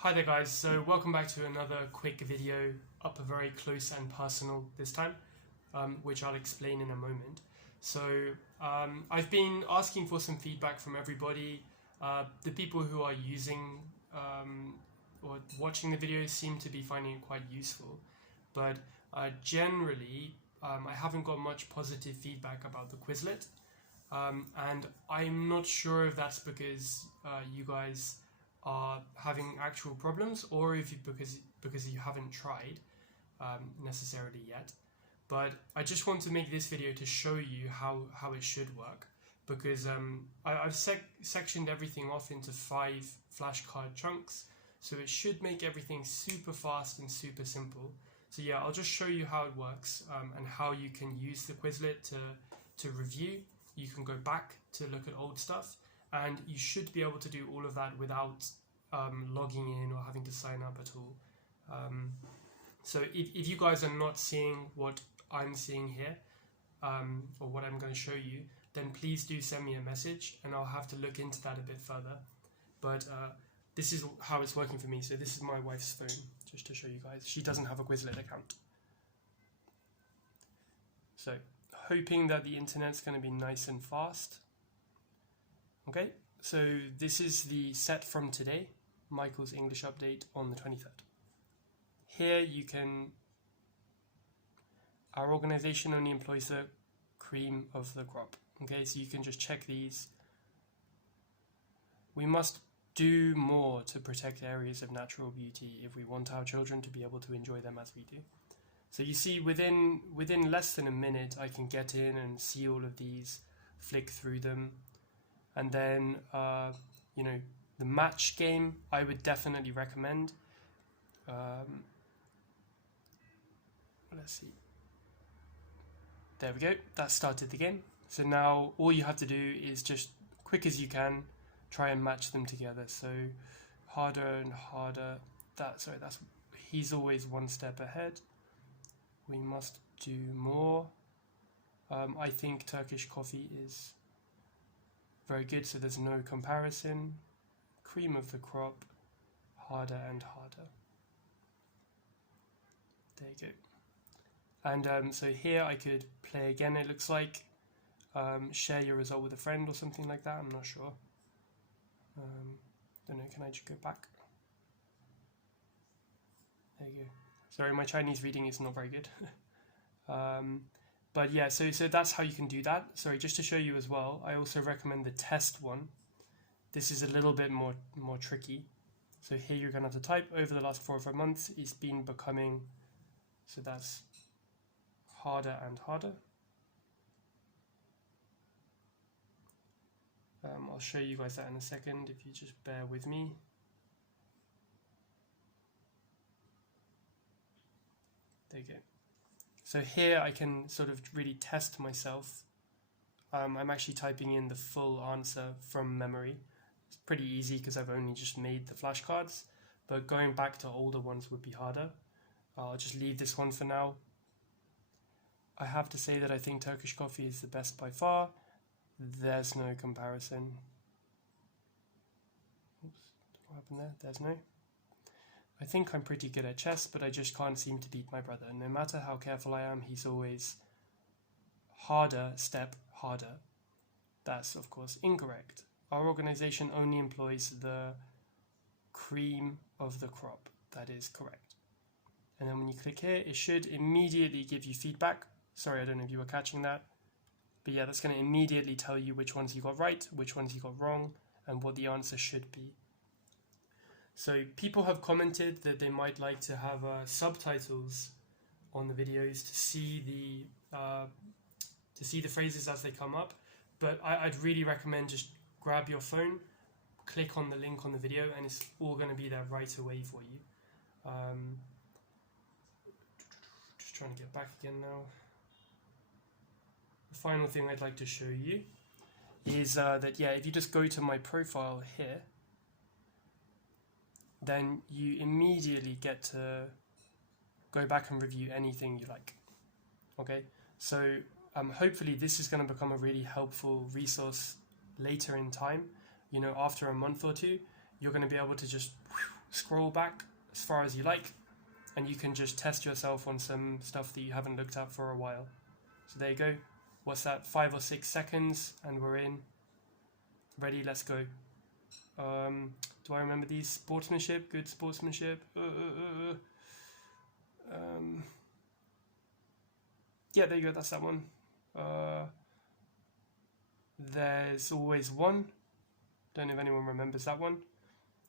Hi there guys, so welcome back to another quick video, up very close and personal this time, which I'll explain in a moment. So I've been asking for some feedback from everybody. The people who are using or watching the videos seem to be finding it quite useful, but generally I haven't got much positive feedback about the Quizlet, and I'm not sure if that's because you guys are having actual problems, or if you, because you haven't tried necessarily yet. But I just want to make this video to show you how it should work, because I've sectioned everything off into 5 flashcard chunks, so it should make everything super fast and super simple. So yeah, I'll just show you how it works and how you can use the Quizlet to review. You can go back to look at old stuff, and you should be able to do all of that without logging in or having to sign up at all. So if you guys are not seeing what I'm seeing here, or what I'm going to show you, then please do send me a message and I'll have to look into that a bit further. But this is how it's working for me. So this is my wife's phone, just to show you guys. She doesn't have a Quizlet account. So hoping that the internet's going to be nice and fast. Okay, so this is the set from today, Michael's English update on the 23rd. Here you can, our organization only employs the cream of the crop. Okay, so you can just check these. We must do more to protect areas of natural beauty if we want our children to be able to enjoy them as we do. So you see, within less than a minute, I can get in and see all of these, flick through them. And then, you know, the match game, I would definitely recommend. Let's see. There we go. That started the game. So now all you have to do is just, quick as you can, try and match them together. So harder and harder. He's always one step ahead. We must do more. I think Turkish coffee is very good, so there's no comparison. Cream of the crop, harder and harder. There you go. And so here I could play again, it looks like. Share your result with a friend or something like that, I'm not sure. Don't know, can I just go back? There you go. Sorry, my Chinese reading is not very good. But yeah, so that's how you can do that. Sorry, just to show you as well, I also recommend the test one. This is a little bit more tricky. So here you're going to have to type, over the last 4 or 5 months, it's been becoming, so that's harder and harder. I'll show you guys that in a second, if you just bear with me. There you go. So here I can sort of really test myself. I'm actually typing in the full answer from memory. It's pretty easy because I've only just made the flashcards, but going back to older ones would be harder. I'll just leave this one for now. I have to say that I think Turkish coffee is the best by far. There's no comparison. Oops, what happened there? There's no. I think I'm pretty good at chess, but I just can't seem to beat my brother. No matter how careful I am, he's always harder, step harder. That's, of course, incorrect. Our organization only employs the cream of the crop. That is correct. And then when you click here, it should immediately give you feedback. Sorry, I don't know if you were catching that. But yeah, that's going to immediately tell you which ones you got right, which ones you got wrong, and what the answer should be. So people have commented that they might like to have subtitles on the videos to see the phrases as they come up. But I'd really recommend just grab your phone, click on the link on the video, and it's all going to be there right away for you. Just trying to get back again now. The final thing I'd like to show you is that, yeah, if you just go to my profile here, then you immediately get to go back and review anything you like. Okay, so hopefully this is going to become a really helpful resource later in time. You know, after a month or two, you're going to be able to just scroll back as far as you like, and you can just test yourself on some stuff that you haven't looked at for a while. So there you go. What's that, 5 or 6 seconds, and we're in. Ready, let's go. Do I remember these? Sportsmanship, good sportsmanship. Yeah, there you go, that's that one. There's always one. Don't know if anyone remembers that one.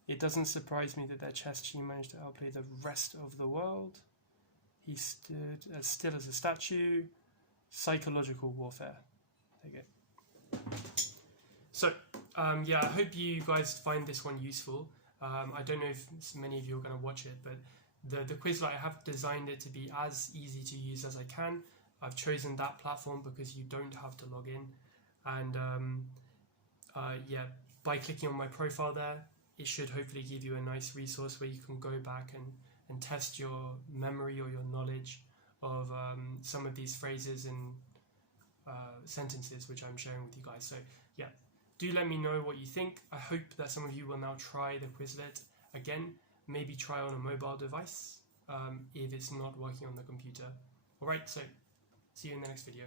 It doesn't surprise me that their chess team managed to outplay the rest of the world. He stood as still as a statue. Psychological warfare. There you go. So, yeah, I hope you guys find this one useful. I don't know if many of you are going to watch it, but the Quizlet, I have designed it to be as easy to use as I can. I've chosen that platform because you don't have to log in. And yeah, by clicking on my profile there, it should hopefully give you a nice resource where you can go back and test your memory or your knowledge of some of these phrases and sentences which I'm sharing with you guys. So yeah, do let me know what you think. I hope that some of you will now try the Quizlet again, maybe try on a mobile device if it's not working on the computer. Alright, so see you in the next video.